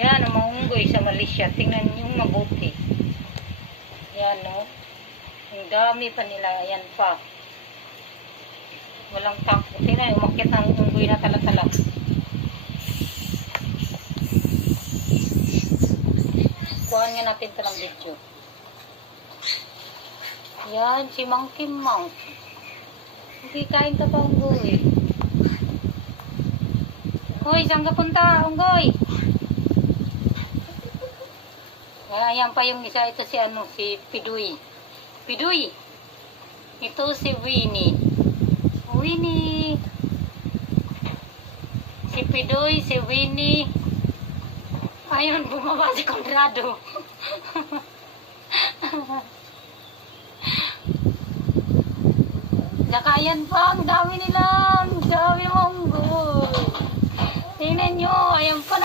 Yan, ang mga unggoy sa Malaysia. Tingnan nyo mabuti. Yan, no? Ang dami pa nila. Yan pa. Walang takbo. Tingnan, umakit ang unggoy na tala-tala. Kuhaan nga natin ito ng video. Yan, si Monkey Monk. Hindi kain ka pa, unggoy. Hoy, saan ka punta, unggoy? Ayan pa yung isa, ito si si Pidoy. Pidoy! Ito si Winnie. Winnie! Si Pidoy, si Winnie. Ayun, bumaba si Conrado. Saka yan pa, ang dami nila. Ang dami mong unggoy. Tingnan nyo, ayan pa,